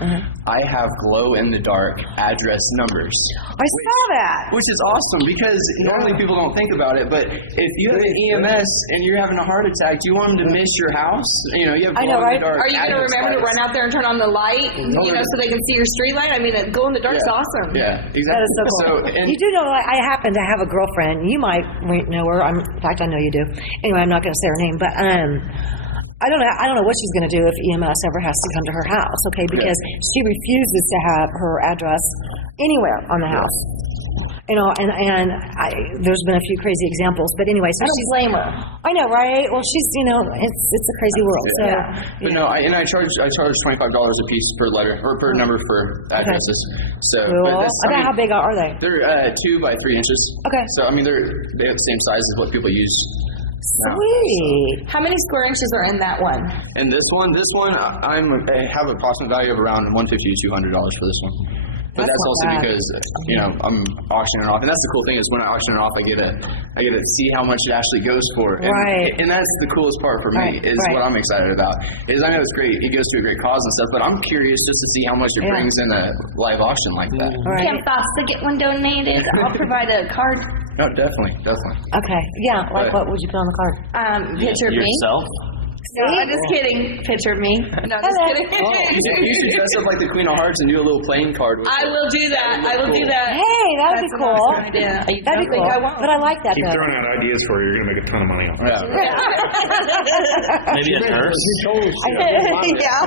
I have glow-in-the-dark address numbers. I saw that. Which is awesome because normally people don't think about it, but if you have an EMS and you're having a heart attack, do you want them to miss your house? You have glow-in-the-dark Are you going to remember to run out there and turn on the light, so they can see your street light? I mean, glow-in-the-dark is awesome. Yeah, exactly. That is so cool. You do know I happen to have a girlfriend. You might know her. In fact, I know you do. Anyway, I'm not going to say her name, but I don't know what she's going to do if EMS ever has to come to her house, okay? Because she refuses to have her address anywhere on the house. There's been a few crazy examples, but anyway, so she's blame her. I know, right? Well, she's it's a crazy world. So, but no, I charge $25 a piece per letter or per number for addresses. So, cool. About how big are they? They're 2 by 3 inches. Okay. So I mean, they have the same size as what people use. Sweet. How many square inches are in that one? And this one, I have an approximate value of around $150 to $200 for this one. But that's also because I'm auctioning it off, and that's the cool thing is when I auction it off, I get to see how much it actually goes for, and that's the coolest part for me is what I'm excited about. Is I know it's great, it goes to a great cause and stuff, but I'm curious just to see how much it brings in a live auction like that. Camp thoughts to get one donated. I'll provide a card. No, definitely. Okay, yeah. Like what would you put on the card? Picture of me. Yourself? No, I'm just kidding. Picture of me. No, just kidding. You should dress up like the Queen of Hearts and do a little playing card with I will do that. I will do that. Hey, that would be cool. Awesome idea. That'd be cool. But I like that Keep though. throwing out ideas for you. You're going to make a ton of money on it. Maybe a nurse? Yeah.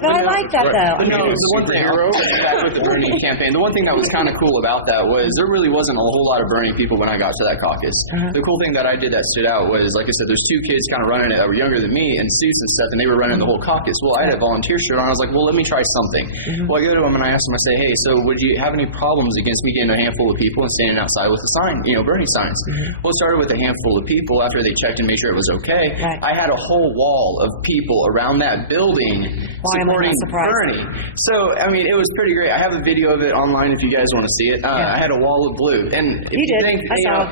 But I like that though. But no, the one thing with the Bernie campaign, the one thing that was kind of cool about that was there really wasn't a whole lot of Bernie people when I got to that caucus. The cool thing that I did that stood out was, like I said, there's two kids kind of running it that were younger than me in suits and stuff, and they were running the whole caucus. Well, I had a volunteer shirt on. I was like, well, let me try something. Well, I go to them and I ask them, I say, hey, so would you have any problems against me getting a handful of people and standing outside with a sign, Bernie signs? Well, it started with a handful of people. After they checked and made sure it was okay, I had a whole wall of people around that building supporting Bernie. So, I mean, it was pretty great. I have a video of it online if you guys want to see it. I had a wall of blue. And if you think,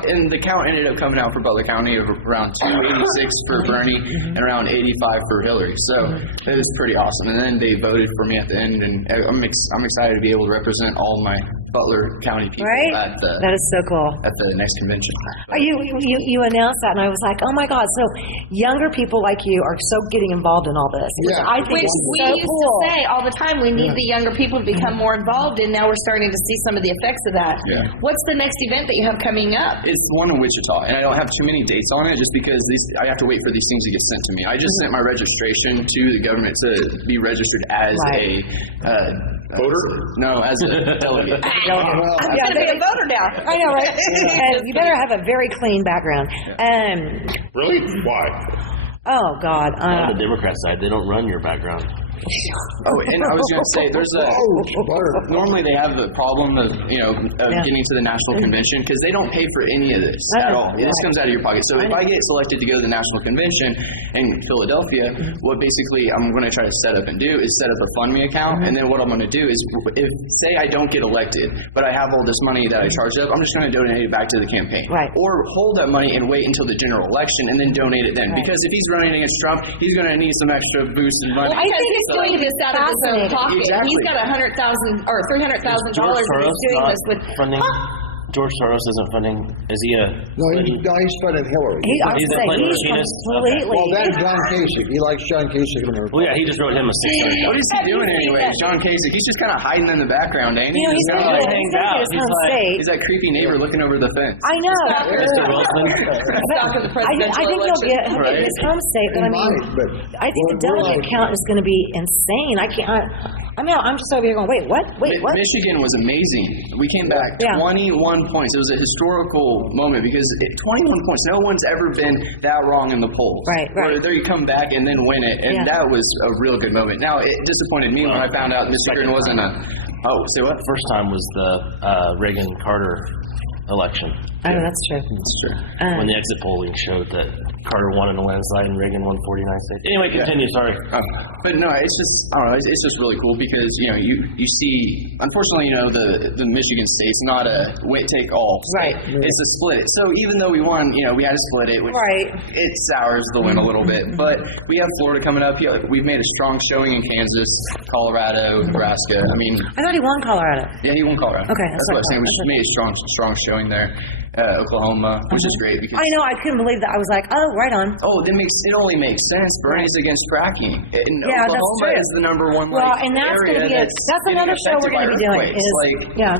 and the count ended up coming out for Butler County of around 286 for Bernie and around 85 for Hillary. So it was pretty awesome. And then they voted for me at the end, and I'm excited to be able to represent all my Butler County people at the that is so cool at the next convention. You announced that, and I was like, oh my God! So younger people like you are so getting involved in all this, which I think is we so used cool. to say all the time. We need the younger people to become more involved, and now we're starting to see some of the effects of that. What's the next event that you have coming up? It's the one in Wichita, and I don't have too many dates on it, just because I have to wait for these things to get sent to me. I just sent my registration to the government to be registered as a voter? No, as a delegate. I'm going to be a voter now. I know, right? And you better have a very clean background. Really? Why? Oh God! On the Democrat side, they don't run your background. Oh, and I was going to say, there's normally they have the problem of getting to the national convention because they don't pay for any of this at all. This comes out of your pocket. So if I get selected to go to the national convention in Philadelphia, what basically I'm going to try to set up and do is set up a fund me account, and then what I'm going to do is, if say I don't get elected, but I have all this money that I charged up, I'm just going to donate it back to the campaign, or hold that money and wait until the general election and then donate it then. Because if he's running against Trump, he's going to need some extra boost in money. Well, I think it's doing this out of his own pocket. Exactly. He's got $100,000 or $300,000 and he's doing this with. George Soros isn't funding. Is he a? No, he's funding Hillary. He's a Clinton machinist. Completely. Well, then John Kasich. He likes John Kasich. Well, yeah, he just wrote him a $600. What is he doing anyway, John Kasich? He's just kind of hiding in the background, ain't he? He's hangs out. He's that creepy neighbor looking over the fence. I know. Mr. Wilson. I think he'll get his home state, but I think the delegate count is going to be insane. I'm just over here going, wait, what? Michigan was amazing. We came back 21 points. It was a historical moment because 21 points. No one's ever been that wrong in the polls. Where they come back and then win it, and that was a real good moment. Now, it disappointed me when I found out Michigan wasn't a. Oh, say what? First time was the Reagan-Carter election. Oh, that's true. That's true. When the exit polling showed that Carter won in a landslide and Reagan won 49 states. Anyway, continue. Sorry. But no, it's just I don't know. It's just really cool because you see, unfortunately, the Michigan state's not a take all. Right. It's a split. So even though we won, we had to split it. Which it sours the win a little bit. But we have Florida coming up. We've made a strong showing in Kansas, Colorado, Nebraska. I mean, I thought he won Colorado. Yeah, he won Colorado. Okay, that's what I was saying. We just made a strong showing there. Oklahoma, which is great because I know, I couldn't believe that. I was like, oh, right on. Oh, it only makes sense. Bernie's against fracking. And yeah, Oklahoma that's true. is the number one. Well, and that's going to be that's another show we're going to be doing.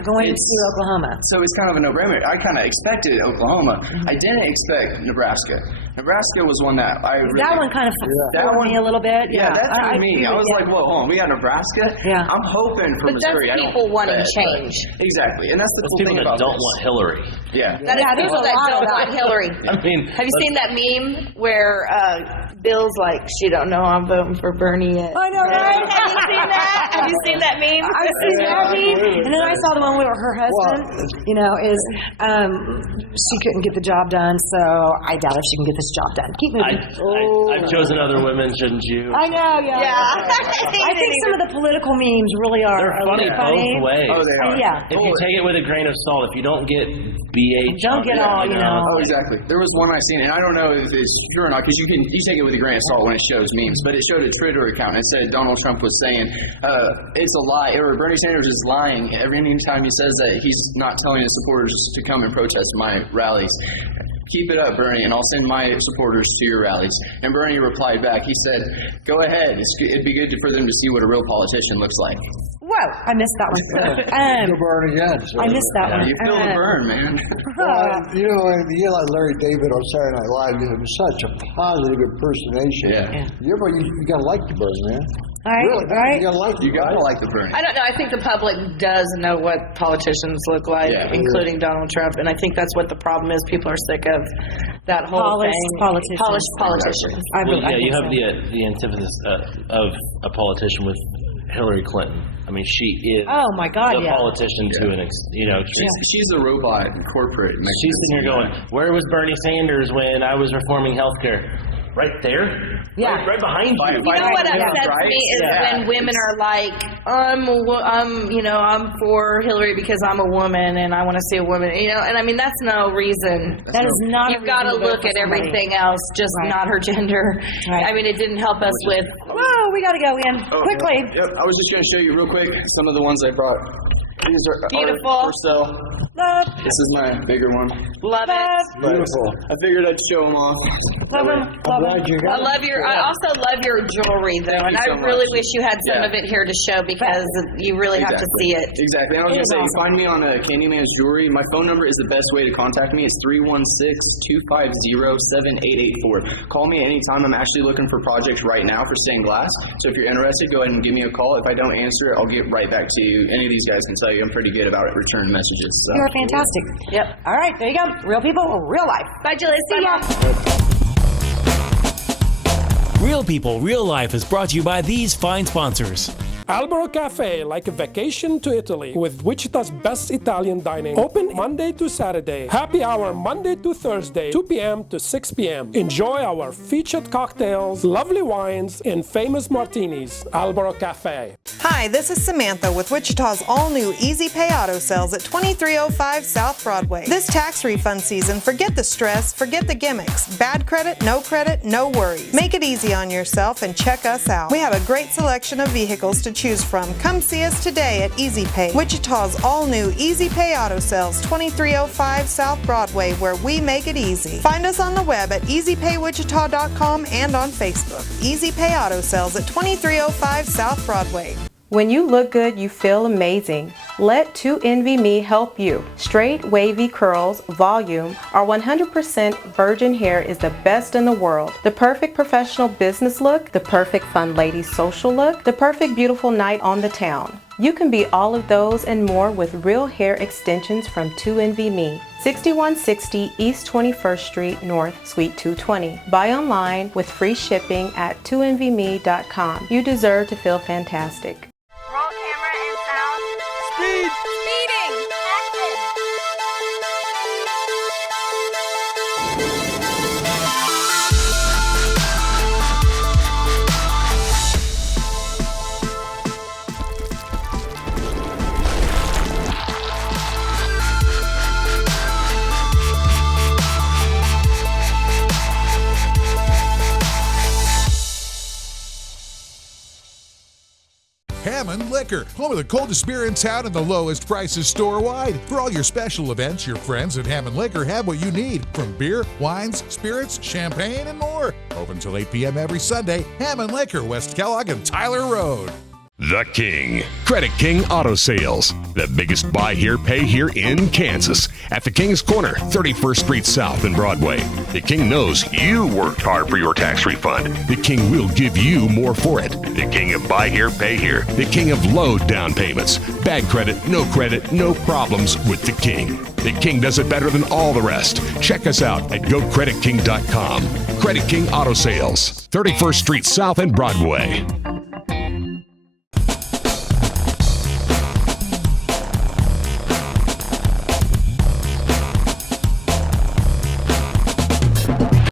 Going to Oklahoma. So it's kind of a no-brainer. I kind of expected Oklahoma. I didn't expect Nebraska. Nebraska was one that I really. That one kind of floored me a little bit. Yeah, that threw me. I was like, well, hold on, we got Nebraska. Yeah. I'm hoping for Missouri. But that's people wanting change. Exactly, and that's the cool thing about don't want Hillary. Yeah. That is there's people a that lot don't of want that. Hillary. I mean, Have you seen that meme where Bill's like, she don't know I'm voting for Bernie yet? I know, right? Have you seen that? Have you seen that meme? I've seen that meme. And then I saw the one where her husband, she couldn't get the job done, so I doubt if she can get this job done. Keep moving. I've chosen other women, shouldn't you? I know, yeah. I think some of the political memes really are. They're funny both ways. Oh, they are. Yeah. If you take it with a grain of salt, if you don't get BH, Don't get all, Oh, exactly. There was one I seen, and I don't know if it's true or not, because you take it with a grain of salt when it shows memes, but it showed a Twitter account. It said Donald Trump was saying it's a lie, or Bernie Sanders is lying every time he says that he's not telling his supporters to come and protest my rallies. Keep it up, Bernie, and I'll send my supporters to your rallies. And Bernie replied back. He said, go ahead. It'd be good for them to see what a real politician looks like. Whoa, I missed that one. The burn again. So. I missed that one. You feel the burn, man. You like Larry David on Saturday Night Live, you have such a positive impersonation. Yeah. You gotta like the burn, man. Right? You gotta like the burn. I don't know. I think the public does know what politicians look like, including Donald Trump, and I think that's what the problem is. People are sick of that whole thing. Polished politicians. You have the antithesis of a politician with Hillary Clinton. I mean, she is oh my God, the politician to an she's a robot corporate. She's sitting here going, where was Bernie Sanders when I was reforming healthcare? Right there? Yeah. Right behind you. You know what upsets me is when women are like, I'm for Hillary because I'm a woman and I want to see a woman, and I mean, that's no reason. That is not. You've got to look at everything else, just not her gender. Right. I mean, it didn't help us with. Whoa, we got to go in quickly. Yep. I was just going to show you real quick some of the ones I brought. These are beautiful. For sale. Love. This is my bigger one. Love it. Beautiful. I figured I'd show them off. Love them. I also love your jewelry though, and I really wish you had some of it here to show because you really have to see it. Exactly. And I was going to say, find me on Candyman's Jewelry. My phone number is the best way to contact me. It's 316-250-7884. Call me anytime. I'm actually looking for projects right now for stained glass. So if you're interested, go ahead and give me a call. If I don't answer it, I'll get right back to you. Any of these guys can tell you I'm pretty good about return messages. So. You're fantastic. Yep. All right, there you go. Real people, real life. Bye, Julie. See ya. Real People, Real Life is brought to you by these fine sponsors. Albero Cafe, like a vacation to Italy, with Wichita's best Italian dining. Open Monday to Saturday. Happy hour Monday to Thursday, 2 p.m. to 6 p.m. Enjoy our featured cocktails, lovely wines, and famous martinis. Albero Cafe. Hi, this is Samantha with Wichita's all-new Easy Pay Auto Sales at 2305 South Broadway. This tax refund season, forget the stress, forget the gimmicks. Bad credit, no worries. Make it easy on yourself and check us out. We have a great selection of vehicles to choose from. Come see us today at Easy Pay, Wichita's all-new Easy Pay Auto Sales, 2305 South Broadway, where we make it easy. Find us on the web at easypaywichita.com and on Facebook. Easy Pay Auto Sales at 2305 South Broadway. When you look good, you feel amazing. Let 2NVMe help you. Straight, wavy curls, volume, our 100% virgin hair is the best in the world. The perfect professional business look, the perfect fun lady social look, the perfect beautiful night on the town. You can be all of those and more with real hair extensions from 2NVMe. 6160 East 21st Street North, Suite 220. Buy online with free shipping at 2NVMe.com. You deserve to feel fantastic. Roll camera and sound. Speed! Speeding! Action! Hammond Liquor, home of the coldest beer in town and the lowest prices store-wide. For all your special events, your friends at Hammond Liquor have what you need, from beer, wines, spirits, champagne, and more. Open till 8 p.m. every Sunday. Hammond Liquor, West Kellogg and Tyler Road. The King. Credit King Auto Sales. The biggest buy here, pay here in Kansas. At the King's Corner, 31st Street South and Broadway. The King knows you worked hard for your tax refund. The King will give you more for it. The King of buy here, pay here. The King of low down payments. Bad credit, no problems with the King. The King does it better than all the rest. Check us out at GoCreditKing.com. Credit King Auto Sales, 31st Street South and Broadway.